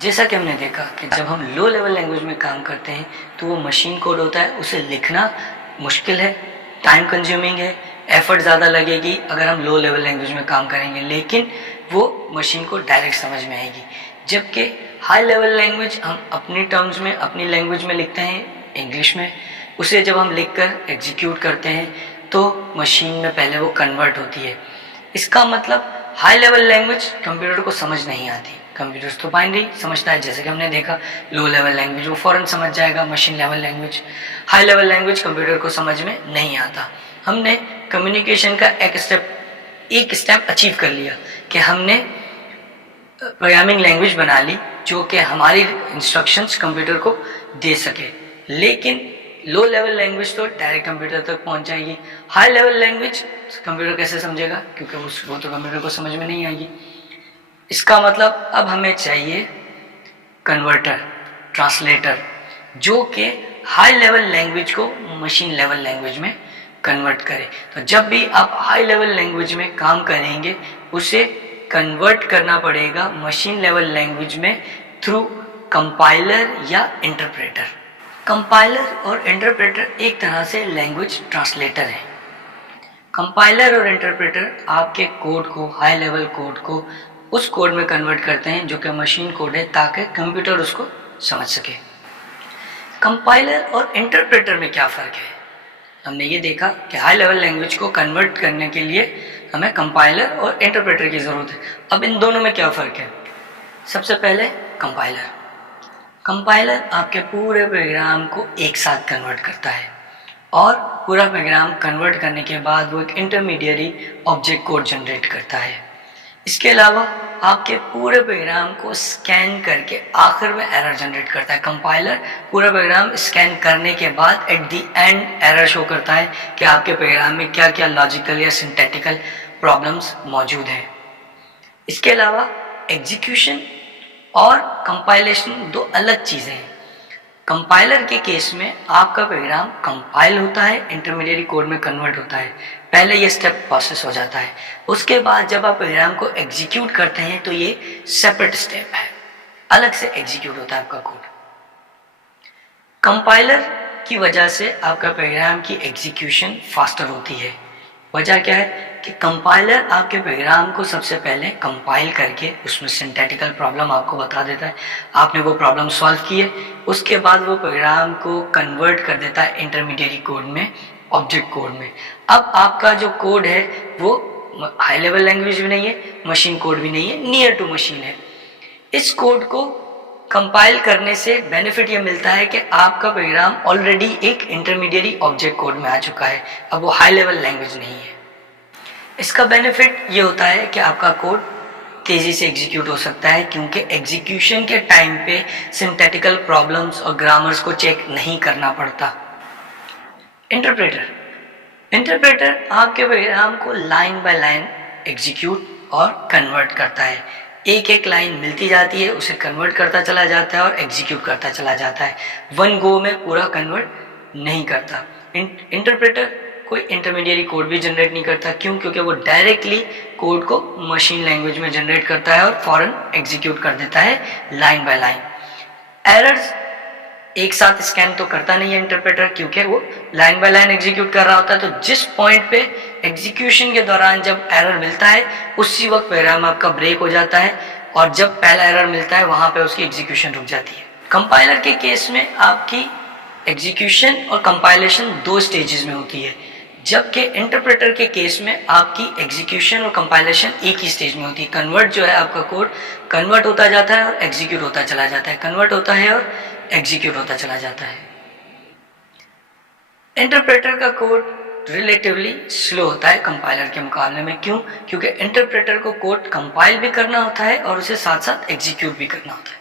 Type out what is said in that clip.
जैसा कि हमने देखा कि जब हम लो लेवल लैंग्वेज में काम करते हैं तो वो मशीन कोड होता है, उसे लिखना मुश्किल है, टाइम कंज्यूमिंग है, एफर्ट ज़्यादा लगेगी अगर हम लो लेवल लैंग्वेज में काम करेंगे, लेकिन वो मशीन को डायरेक्ट समझ में आएगी। जबकि हाई लेवल लैंग्वेज हम अपनी टर्म्स में, अपनी लैंग्वेज में लिखते हैं, इंग्लिश में, उसे जब हम लिख कर एग्जीक्यूट करते हैं तो मशीन में पहले वो कन्वर्ट होती है। इसका मतलब हाई लेवल लैंग्वेज कंप्यूटर को समझ नहीं आती। कंप्यूटर तो बाइनरी समझता है, जैसे कि हमने देखा लो लेवल लैंग्वेज वो फ़ौरन समझ जाएगा, machine level language, high level language computer को समझ में नहीं आता। हमने कम्युनिकेशन का एक स्टेप अचीव कर लिया कि हमने प्रोग्रामिंग लैंग्वेज बना ली जो कि हमारी इंस्ट्रक्शंस कंप्यूटर को दे सके, लेकिन लो लेवल लैंग्वेज तो डायरेक्ट कंप्यूटर तक पहुंच जाएगी। हाई लेवल लैंग्वेज कंप्यूटर कैसे समझेगा, क्योंकि वो तो कंप्यूटर को समझ में नहीं आएगी। इसका मतलब अब हमें चाहिए कन्वर्टर, ट्रांसलेटर, जो कि हाई लेवल लैंग्वेज को मशीन लेवल लैंग्वेज में कन्वर्ट करे। तो जब भी आप हाई लेवल लैंग्वेज में काम करेंगे उसे कन्वर्ट करना पड़ेगा मशीन लेवल लैंग्वेज में थ्रू कंपाइलर या इंटरप्रेटर। कंपाइलर और इंटरप्रेटर एक तरह से लैंग्वेज ट्रांसलेटर है। कंपाइलर और इंटरप्रेटर आपके कोड को, हाई लेवल कोड को उस कोड में कन्वर्ट करते हैं जो कि मशीन कोड है, ताकि कंप्यूटर उसको समझ सके। कंपाइलर और इंटरप्रेटर में क्या फ़र्क है? हमने ये देखा कि हाई लेवल लैंग्वेज को कन्वर्ट करने के लिए हमें कंपाइलर और इंटरप्रेटर की ज़रूरत है। अब इन दोनों में क्या फ़र्क है? सबसे पहले कंपाइलर। कंपाइलर आपके पूरे प्रोग्राम को एक साथ कन्वर्ट करता है और पूरा प्रोग्राम कन्वर्ट करने के बाद वो एक इंटरमीडिएरी ऑब्जेक्ट कोड जनरेट करता है। इसके अलावा आपके पूरे प्रोग्राम को स्कैन करके आखिर में एरर जनरेट करता है। कंपाइलर पूरा प्रोग्राम स्कैन करने के बाद at the end error show करता है कि आपके प्रोग्राम में क्या क्या लॉजिकल या सिंथेटिकल प्रॉब्लम्स मौजूद हैं। इसके अलावा एग्जीक्यूशन और कंपाइलेशन दो अलग चीज़ें हैं। कंपाइलर के केस में आपका प्रोग्राम कंपाइल होता है, इंटरमीडिएट कोड में कन्वर्ट होता है, पहले ये स्टेप प्रोसेस हो जाता है। उसके बाद जब आप प्रोग्राम को एग्जीक्यूट करते हैं तो ये सेपरेट स्टेप है, अलग से एग्जीक्यूट होता है आपका कोड। कंपाइलर की वजह से आपका प्रोग्राम की एग्जीक्यूशन फास्टर होती है। वजह क्या है कि कंपाइलर आपके प्रोग्राम को सबसे पहले कंपाइल करके उसमें सिंथेटिकल प्रॉब्लम आपको बता देता है, आपने वो प्रॉब्लम सॉल्व की है, उसके बाद वो प्रोग्राम को कन्वर्ट कर देता है इंटरमीडिएट कोड में, ऑब्जेक्ट कोड में। अब आपका जो कोड है वो हाई लेवल लैंग्वेज भी नहीं है, मशीन कोड भी नहीं है, नियर टू मशीन है। इस कोड को कंपाइल करने से बेनिफिट ये मिलता है कि आपका प्रोग्राम ऑलरेडी एक इंटरमीडिएट ऑब्जेक्ट कोड में आ चुका है, अब वो हाई लेवल लैंग्वेज नहीं है। इसका बेनिफिट ये होता है कि आपका कोड तेज़ी से एग्जीक्यूट हो सकता है, क्योंकि एग्जीक्यूशन के टाइम पे सिंथेटिकल प्रॉब्लम्स और ग्रामर्स को चेक नहीं करना पड़ता। इंटरप्रेटर आपके प्रोग्राम को लाइन बाय लाइन एग्जीक्यूट और कन्वर्ट करता है। एक एक लाइन मिलती जाती है, उसे कन्वर्ट करता चला जाता है और एग्जीक्यूट करता चला जाता है, वन गो में पूरा कन्वर्ट नहीं करता। इंटरप्रेटर कोई इंटरमीडिएट कोड भी जनरेट नहीं करता। क्यों? क्योंकि वो डायरेक्टली कोड को मशीन लैंग्वेज में जनरेट करता है और फौरन एग्जीक्यूट कर देता है लाइन बाय लाइन। एरर्स एक साथ स्कैन तो करता नहीं है इंटरप्रेटर, क्योंकि वो लाइन बाय लाइन एग्जीक्यूट कर रहा होता है। तो जिस पॉइंट पे एग्जीक्यूशन के दौरान जब एरर मिलता है उसी वक्त प्रोग्राम आपका ब्रेक हो जाता है, और जब पहला एरर मिलता है वहां पे उसकी एग्जीक्यूशन रुक जाती है। कंपाइलर के केस में आपकी एग्जीक्यूशन और कंपाइलेशन दो स्टेजेस में होती है, जबकि इंटरप्रेटर के केस में आपकी एग्जीक्यूशन और कंपाइलेशन एक ही स्टेज में होती है। कन्वर्ट जो है, आपका कोड कन्वर्ट होता जाता है और एग्जीक्यूट होता चला जाता है, कन्वर्ट होता है और एग्जीक्यूट होता चला जाता है। इंटरप्रेटर का कोड रिलेटिवली स्लो होता है कंपाइलर के मुकाबले में। क्यों? क्योंकि इंटरप्रेटर को कोड कंपाइल भी करना होता है और उसे साथ साथ एग्जीक्यूट भी करना होता है।